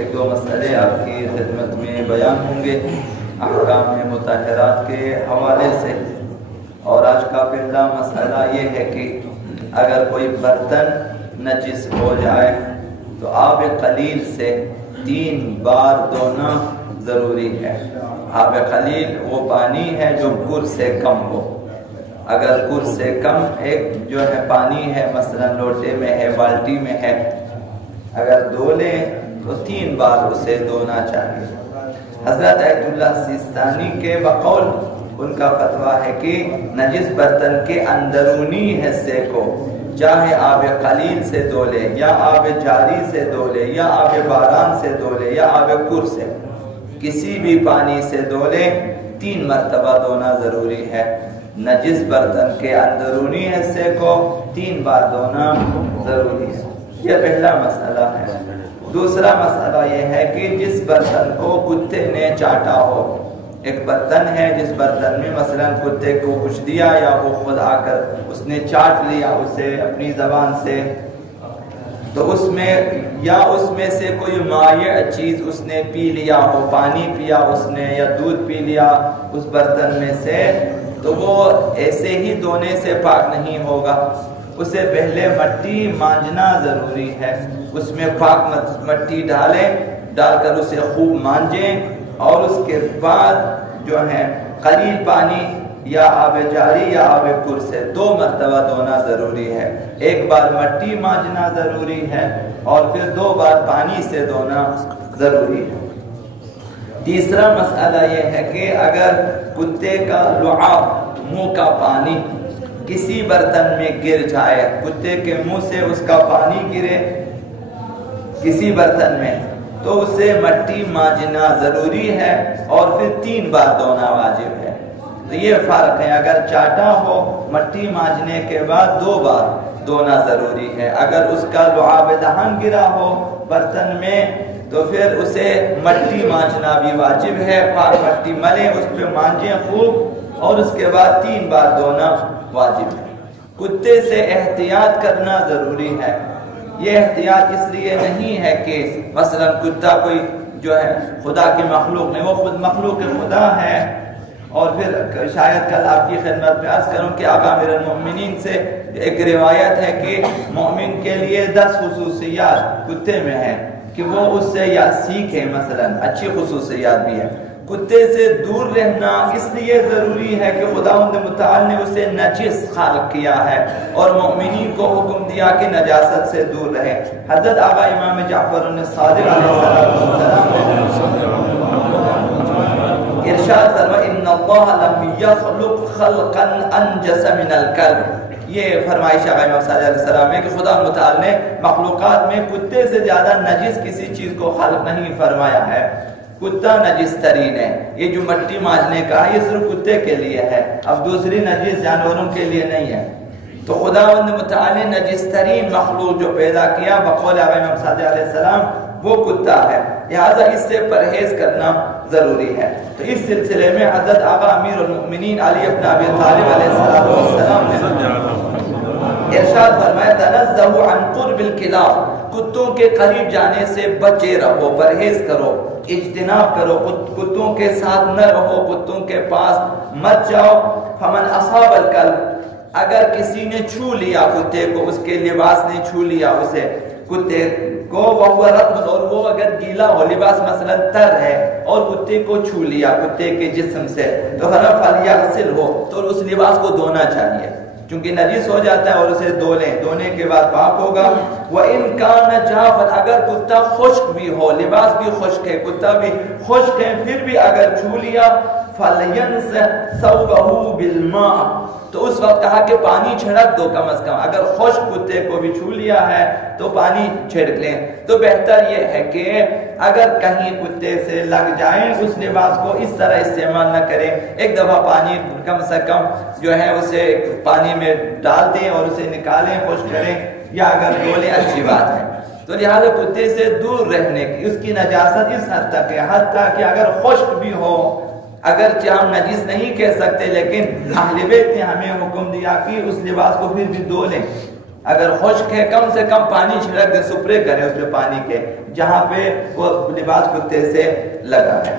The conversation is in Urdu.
ایک دو مسئلے آپ کی خدمت میں بیان ہوں گے احکام مطہرات کے حوالے سے۔ اور آج کا پہلا مسئلہ یہ ہے کہ اگر کوئی برتن نجس ہو جائے تو آب قلیل سے 3 بار دھونا ضروری ہے۔ آب قلیل وہ پانی ہے جو گر سے کم ہو۔ اگر گر سے کم ایک جو ہے پانی ہے، مثلا لوٹے میں ہے، بالٹی میں ہے، اگر دھو لیں تو 3 بار اسے دھونا چاہیے۔ حضرت ایت اللہ سیستانی کے بقول ان کا فتویٰ ہے کہ نجس برتن کے اندرونی حصے کو چاہے آب قلیل سے دھو لے یا آب جاری سے دھو لے یا آب باران سے دھو لے یا آب گر سے، کسی بھی پانی سے دھو لے 3 مرتبہ دھونا ضروری ہے۔ نجس برتن کے اندرونی حصے کو 3 بار دھونا ضروری ہے۔ یہ پہلا مسئلہ ہے۔ دوسرا مسئلہ یہ ہے کہ جس برتن کو کتے نے چاٹا ہو، ایک برتن ہے جس برتن میں مثلا کتے کو کچھ دیا یا وہ خود آ کر اس نے چاٹ لیا اسے اپنی زبان سے، تو اس میں یا اس میں سے کوئی مائع چیز اس نے پی لیا ہو، پانی پیا اس نے یا دودھ پی لیا اس برتن میں سے، تو وہ ایسے ہی دھونے سے پاک نہیں ہوگا۔ اسے پہلے مٹی مانجنا ضروری ہے۔ اس میں پاک مٹی ڈال کر اسے خوب مانجیں، اور اس کے بعد جو ہے قلیل پانی یا آب جاری یا آب گر سے 2 مرتبہ دھونا ضروری ہے۔ 1 بار مٹی مانجنا ضروری ہے اور پھر 2 بار پانی سے دھونا ضروری ہے۔ تیسرا مسئلہ یہ ہے کہ اگر کتے کا لعاب، منہ کا پانی کسی برتن میں گر جائے، کتے کے منہ سے اس کا پانی گرے کسی برتن میں، تو اسے مٹی مانجنا ضروری ہے اور پھر 3 بار دھونا واجب ہے۔ تو یہ فرق ہے، اگر چاٹا ہو مٹی مانجنے کے بعد 2 بار دھونا ضروری ہے۔ اگر اس کا لعاب دہن گرا ہو برتن میں تو پھر اسے مٹی مانجنا بھی واجب ہے۔ پاک مٹی ملیں، اس پہ مانجیں خوب اور اس کے بعد 3 بار دھونا واجب ہے۔ کتے سے احتیاط کرنا ضروری ہے۔ یہ احتیاط اس لیے نہیں ہے کہ مثلا کتا کوئی جو ہے خدا کی مخلوق نہیں، وہ خود مخلوق خدا ہے۔ اور پھر شاید کل آپ کی خدمت میں عرض کروں کہ آقا امیر المؤمنین سے ایک روایت ہے کہ مومن کے لیے 10 خصوصیات کتے میں ہے کہ وہ اس سے یا سیکھے، مثلا اچھی خصوصیات بھی ہے۔ کتے سے دور رہنا اس لیے ضروری ہے کہ خداوند متعال نے اسے نجس خلق کیا ہے اور مومنین کو حکم دیا کہ نجاست سے دور رہے۔ حضرت آقا امام جعفر الصادق علیہ السلام ارشاد فرمایا ان اللہ لم یخلق خلقا انجس من الکلب۔ یہ فرمائش آقا امام صادق علیہ السلام ہے کہ خدا متعال نے مخلوقات میں کتے سے زیادہ نجس کسی چیز کو خلق نہیں فرمایا ہے۔ کتا نجس ترین ہے۔ یہ جو مٹی مانجنے کا ہے یہ صرف کتے کے لیے ہے، اب دوسری نجس جانوروں کے لیے نہیں ہے۔ تو خداوند متعال نے نجس ترین مخلوق جو پیدا کیا بقول آقا امام صادق علیہ السلام وہ کتا ہے، لہذا اس سے پرہیز کرنا ضروری ہے۔ تو اس سلسلے میں حضرت آقا امیر المؤمنین علی بن ابی طالب علیہ السلام نے ارشاد فرمایا تنزہوا عن قرب الکلاب، کتوں کے قریب جانے سے بچے رہو، پرہیز کرو، اجتناب کرو، کتوں کے ساتھ نہ رہو، کتوں کے پاس مت جاؤ۔ فمن اصاب الکلب، اگر کسی نے چھو لیا کتے کو، اس کے لباس نے چھو لیا اسے کتے کو، وہ رطب، اور وہ اگر گیلا ہو، لباس مثلا تر ہے اور کتے کو چھو لیا کتے کے جسم سے، تو فلیغسل ہو، تو اس لباس کو دھونا چاہیے چونکہ نجس ہو جاتا ہے، اور اسے دھو لیں، دھونے کے بعد پاک ہوگا۔ وَإِن كَانَ جَافًا، اگر کتا خشک بھی ہو، لباس بھی خشک ہے، کتا بھی خشک ہے، پھر بھی اگر چھو لیا فَلْيَنْسَحْ ثَوْبَهُ بِالْمَاءِ، تو اس وقت کہا کہ پانی چھڑک دو کم از کم، اگر خشک کتے کو بھی چھو لیا ہے تو پانی چھڑک لیں۔ تو بہتر یہ ہے کہ اگر کہیں کتے سے لگ جائیں اس لباس کو اس طرح استعمال نہ کریں، ایک دفعہ پانی کم سے کم جو ہے اسے پانی میں ڈال دیں اور اسے نکالیں، خشک کریں، یا اگر دھولیں اچھی بات ہے۔ تو لہذا کتے سے دور رہنے کی، اس کی نجاست اس حد تک ہے، حتیٰ کہ اگر خشک بھی ہو، اگرچہ ہم نجس نہیں کہہ سکتے لیکن اہل بیت نے ہمیں حکم دیا کہ اس لباس کو پھر بھی دھو لیں، اگر خشک ہے کم سے کم پانی چھڑک دیں، سپرے کریں اس پہ پانی کے، جہاں پہ وہ لباس کتے سے لگا ہے۔